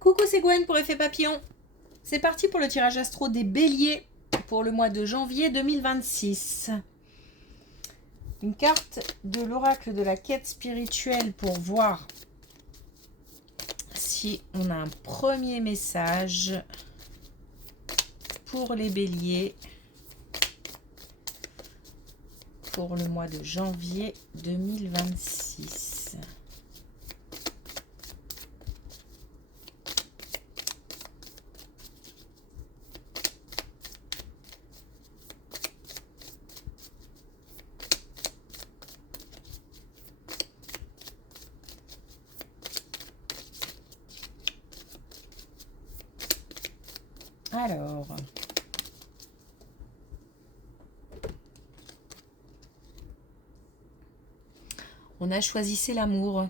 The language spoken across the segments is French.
Coucou, c'est Gwen pour Effet Papillon. C'est parti pour le tirage astro des béliers pour le mois de janvier 2026. Une carte de l'oracle de la quête spirituelle pour voir si on a un premier message pour les béliers pour le mois de janvier 2026. Alors, on a choisi c'est l'amour.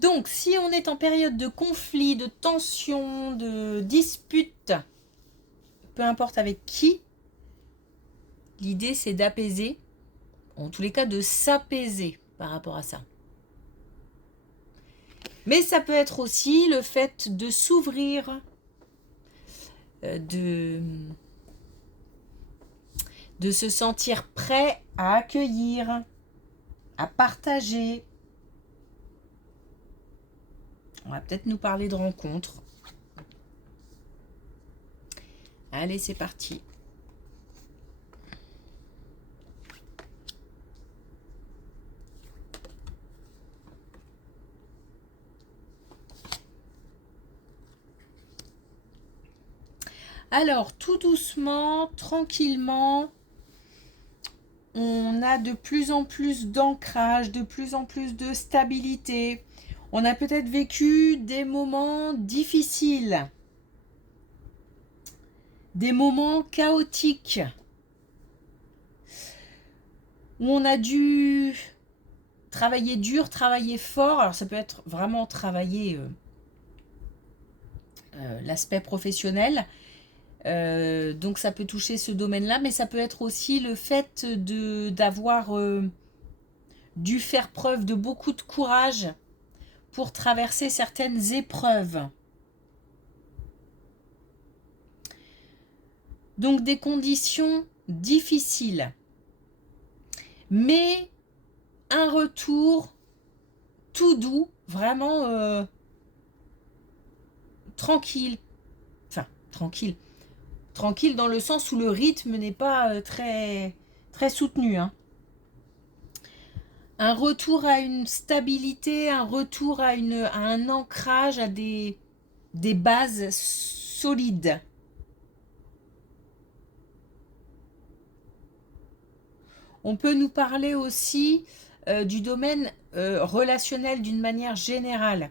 Donc, si on est en période de conflit, de tension, de dispute, peu importe avec qui, l'idée c'est d'apaiser, en tous les cas de s'apaiser par rapport à ça. Mais ça peut être aussi le fait de s'ouvrir, de se sentir prêt à accueillir, à partager. On va peut-être nous parler de rencontres. Allez, c'est parti. Alors, tout doucement, tranquillement, on a de plus en plus d'ancrage, de plus en plus de stabilité. On a peut-être vécu des moments difficiles, des moments chaotiques, où on a dû travailler dur, travailler fort. Alors, ça peut être vraiment travailler l'aspect professionnel. Donc ça peut toucher ce domaine-là, mais ça peut être aussi le fait d'avoir dû faire preuve de beaucoup de courage pour traverser certaines épreuves. Donc des conditions difficiles, mais un retour tout doux, vraiment tranquille. Enfin, tranquille. Tranquille dans le sens où le rythme n'est pas très soutenu. Un retour à une stabilité, un retour à un ancrage, à des bases solides. On peut nous parler aussi du domaine relationnel d'une manière générale,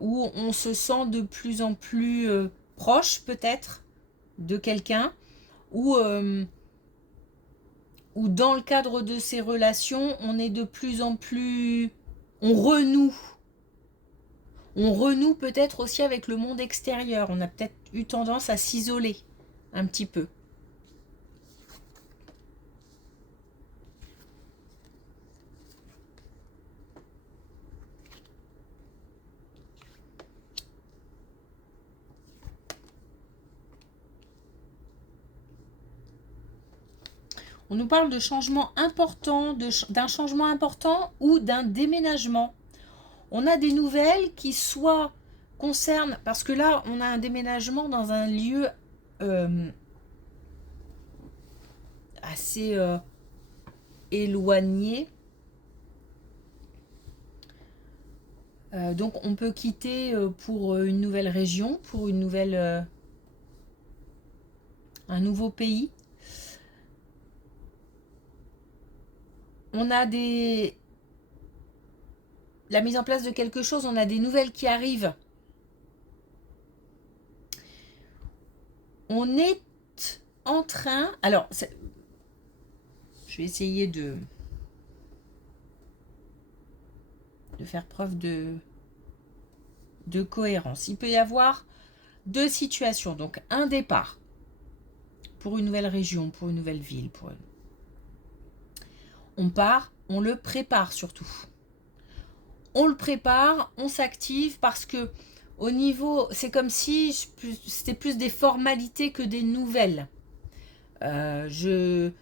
où on se sent de plus en plus proche peut-être de quelqu'un, ou dans le cadre de ces relations, on est de plus en plus... On renoue peut-être aussi avec le monde extérieur. On a peut-être eu tendance à s'isoler un petit peu. On nous parle de changement important, d'un changement important ou d'un déménagement. On a des nouvelles qui soit concernent, parce que là, on a un déménagement dans un lieu assez éloigné. Donc, on peut quitter pour une nouvelle région, pour une nouvelle, un nouveau pays. On a la mise en place de quelque chose, on a des nouvelles qui arrivent. On est en train... Alors, je vais essayer de faire preuve de cohérence. Il peut y avoir deux situations. Donc, un départ pour une nouvelle région, pour une nouvelle ville. On part, on le prépare surtout. on le prépare, on s'active parce que au niveau, c'est comme si c'était plus des formalités que des nouvelles. Peut-être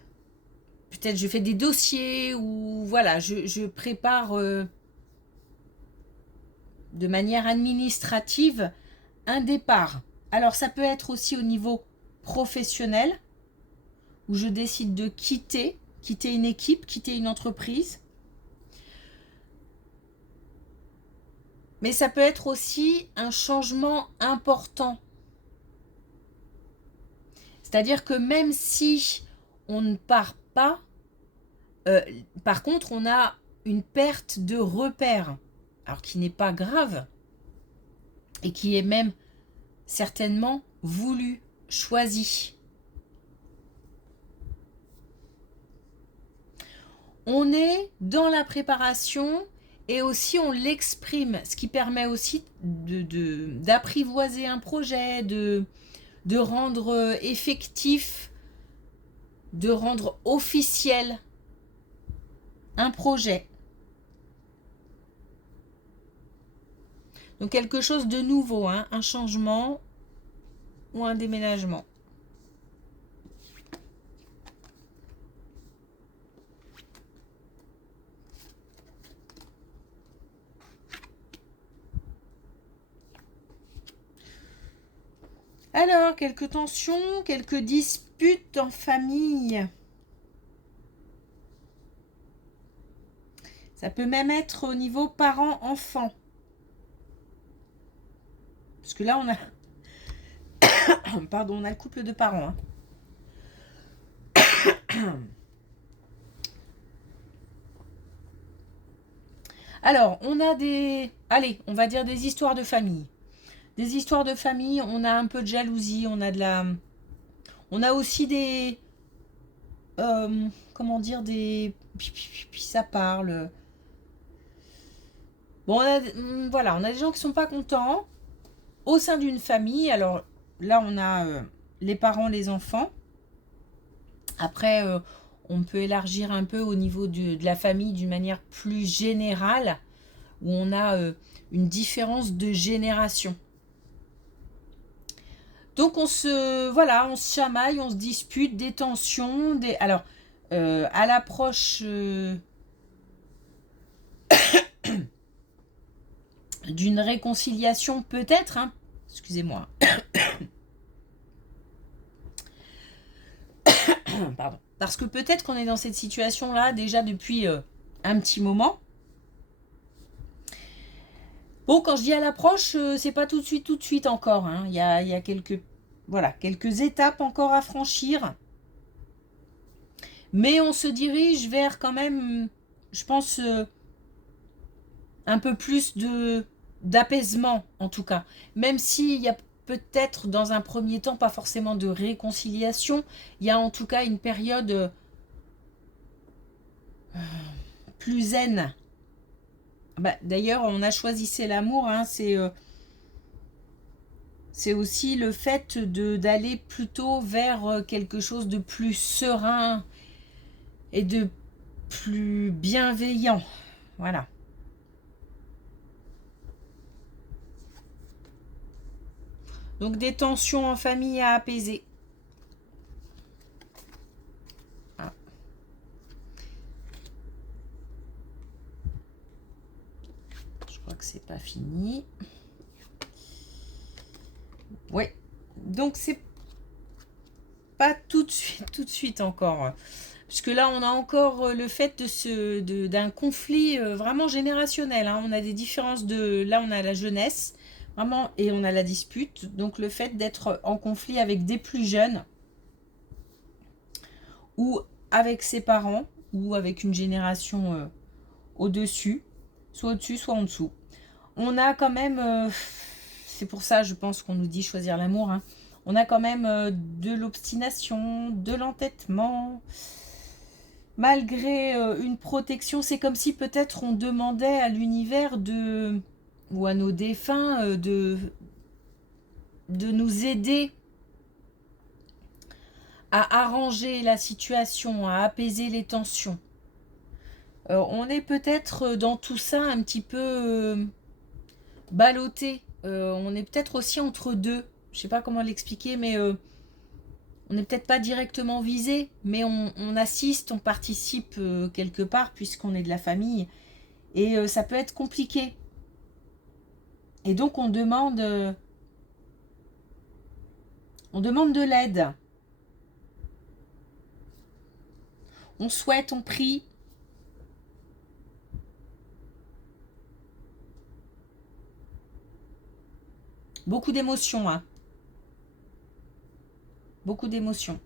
je fais des dossiers ou voilà, je prépare de manière administrative un départ. Alors ça peut être aussi au niveau professionnel où je décide de quitter une équipe, quitter une entreprise. Mais ça peut être aussi un changement important. C'est-à-dire que même si on ne part pas, par contre, on a une perte de repère, alors qui n'est pas grave, et qui est même certainement voulu, choisi. On est dans la préparation et aussi on l'exprime, ce qui permet aussi d'apprivoiser un projet, de rendre effectif, de rendre officiel un projet. Donc quelque chose de nouveau, hein, un changement ou un déménagement. Alors, quelques tensions, quelques disputes en famille. Ça peut même être au niveau parents-enfants. Parce que là, on a... Pardon, on a le couple de parents. Hein. Alors, on a des... Allez, on va dire des histoires de famille. Des histoires de famille, on a un peu de jalousie, on a de la... On a aussi des... comment dire, des... Puis ça parle. Bon, voilà, on a des gens qui sont pas contents au sein d'une famille. Alors là, on a les parents, les enfants. Après, on peut élargir un peu au niveau de la famille d'une manière plus générale, où on a une différence de génération. Donc on se chamaille, on se dispute, des tensions, alors à l'approche d'une réconciliation peut-être, hein, excusez-moi. Pardon. Parce que peut-être qu'on est dans cette situation-là déjà depuis un petit moment. Bon, quand je dis à l'approche, c'est pas tout de suite encore. Hein. Il y a quelques étapes encore à franchir. Mais on se dirige vers quand même, je pense, un peu plus d'apaisement en tout cas. Même s'il y a peut-être dans un premier temps pas forcément de réconciliation, il y a en tout cas une période plus zen. D'ailleurs, on a choisi C'est l'amour, hein, c'est aussi le fait d'aller plutôt vers quelque chose de plus serein et de plus bienveillant. Voilà. Donc des tensions en famille à apaiser. Ah. Je crois que c'est pas fini. Oui. Donc c'est pas tout de suite encore. Puisque là, on a encore le fait d'un conflit vraiment générationnel. Hein. On a des différences de... Là, on a la jeunesse. Vraiment, et on a la dispute. Donc le fait d'être en conflit avec des plus jeunes ou avec ses parents ou avec une génération au-dessus, soit au-dessus, soit en dessous. On a quand même, c'est pour ça je pense qu'on nous dit choisir l'amour, hein. On a quand même de l'obstination, de l'entêtement, malgré une protection. C'est comme si peut-être on demandait à l'univers ou à nos défunts de nous aider à arranger la situation, à apaiser les tensions. On est peut-être dans tout ça un petit peu ballotté. On est peut-être aussi entre deux. Je sais pas comment l'expliquer, mais on n'est peut-être pas directement visé, mais on assiste, on participe quelque part puisqu'on est de la famille. Et ça peut être compliqué. Et donc on demande de l'aide. On souhaite, on prie. Beaucoup d'émotions, hein. Beaucoup d'émotions.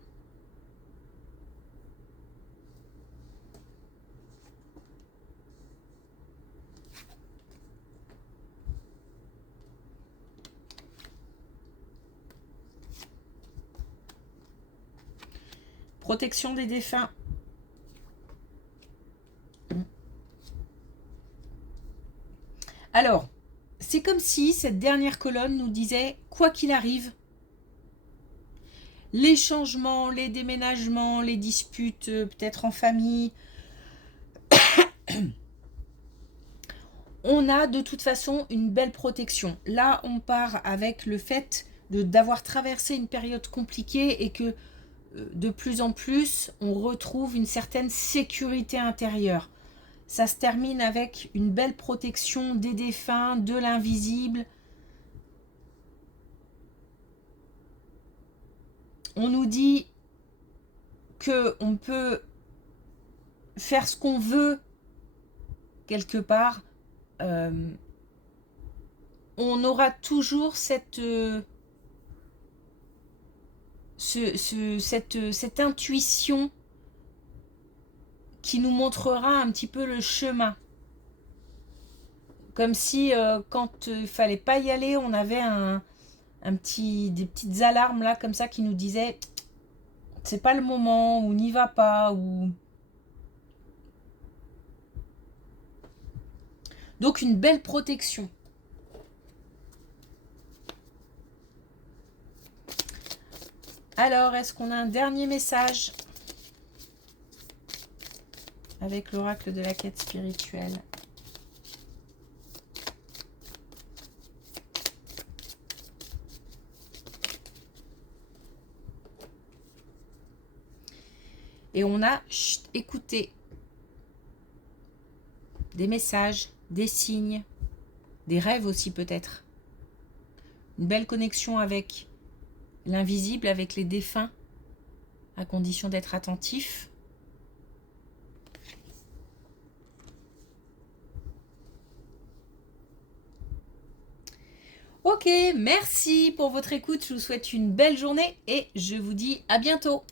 Protection des défunts. Alors, c'est comme si cette dernière colonne nous disait, quoi qu'il arrive, les changements, les déménagements, les disputes, peut-être en famille, on a de toute façon une belle protection. Là, on part avec le fait d'avoir traversé une période compliquée et que de plus en plus, on retrouve une certaine sécurité intérieure. Ça se termine avec une belle protection des défunts, de l'invisible. On nous dit qu'on peut faire ce qu'on veut quelque part. On aura toujours cette intuition qui nous montrera un petit peu le chemin. Comme si quand il fallait pas y aller, on avait des petites alarmes là comme ça qui nous disaient c'est pas le moment, ou n'y va pas, ou... Donc une belle protection. Alors, est-ce qu'on a un dernier message avec l'oracle de la quête spirituelle? Et on a écouté des messages, des signes, des rêves aussi peut-être. Une belle connexion avec l'invisible, avec les défunts, à condition d'être attentif. Ok, merci pour votre écoute. Je vous souhaite une belle journée et je vous dis à bientôt.